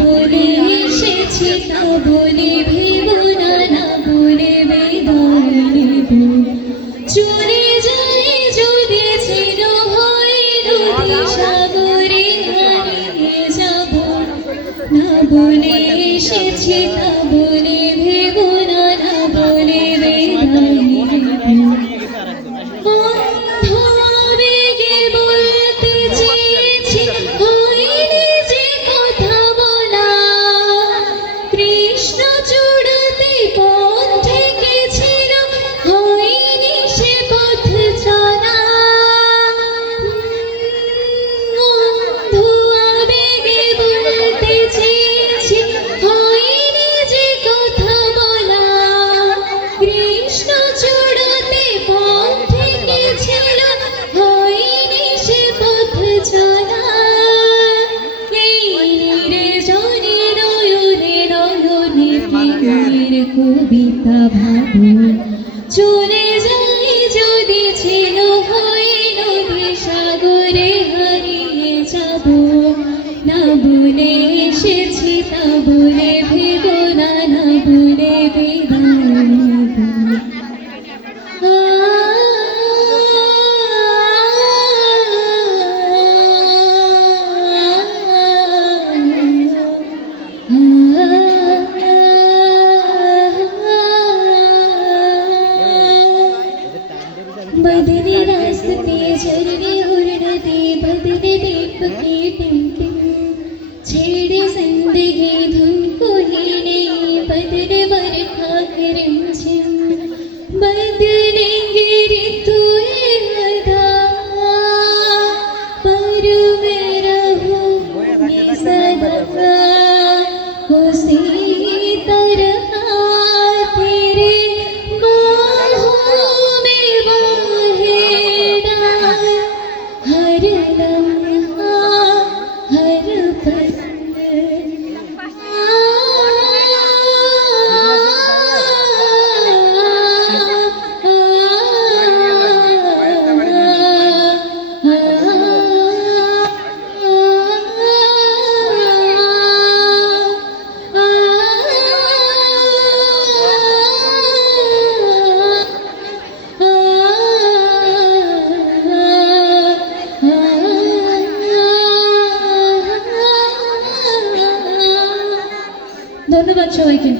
বলে এসেছি তা বলে ভেবো না, না বলে বিদায় নেব। চলে যাই যদি ছিল হয় নদী সাগরে হারিয়ে যাব, না বলে এসেছি তা বলে ভেবো না, না বলে বিদায় নেব। কবিতা ভাবো চলে যাই যদি ছিল হয় নদী সাগরে হারিয়ে যাব, না বলে এসেছি তা বলে ভেবো না, না বলে বিদায় নেব। बदले रास्ते झरने उड़ते बदले दीप के टिम छेड़े जिंदगी धुन को ही नहीं बदले बरखा के रिमझिम बदलेंगे ऋतुएं अदा पर मैं रहूंगी सदा उसी तरह तेरे ধন্যবাদ সবাইকে।